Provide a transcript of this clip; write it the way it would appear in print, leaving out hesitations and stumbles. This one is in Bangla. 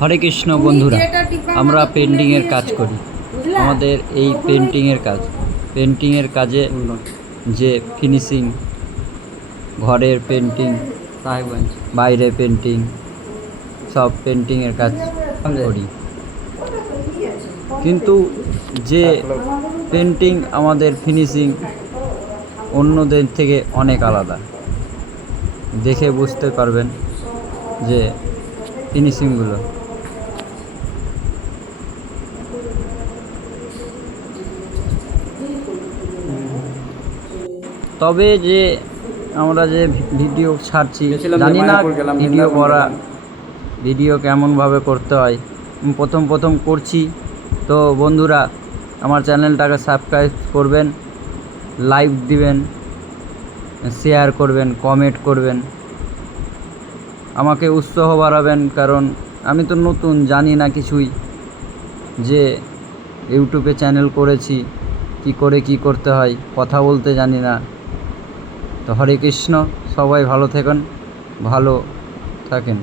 হরে কৃষ্ণ বন্ধুরা, আমরা পেন্টিংয়ের কাজ করি। আমাদের এই পেন্টিংয়ের কাজে যে ফিনিশিং, ঘরের পেন্টিং, বাইরে পেন্টিং, সব পেন্টিংয়ের কাজ করি। কিন্তু যে পেন্টিং আমাদের ফিনিশিং অন্যদের থেকে অনেক আলাদা। দেখে বুঝতে পারবেন যে ফিনিশিংগুলো। তবে যে আমরা যে ভিডিও ছাড়ছি, জানি না ভিডিও কেমনভাবে করতে হয়। প্রথম করছি, তো বন্ধুরা আমার চ্যানেলটাকে সাবস্ক্রাইব করবেন, লাইক দিবেন, শেয়ার করবেন, কমেন্ট করবেন, আমাকে উৎসাহ বাড়াবেন। কারণ আমি তো নতুন, জানি না কিছুই, যে ইউটিউবে চ্যানেল করেছি, কি করতে হয়, কথা বলতে জানি না। তো হরে কৃষ্ণ, সবাই ভালো থাকেন।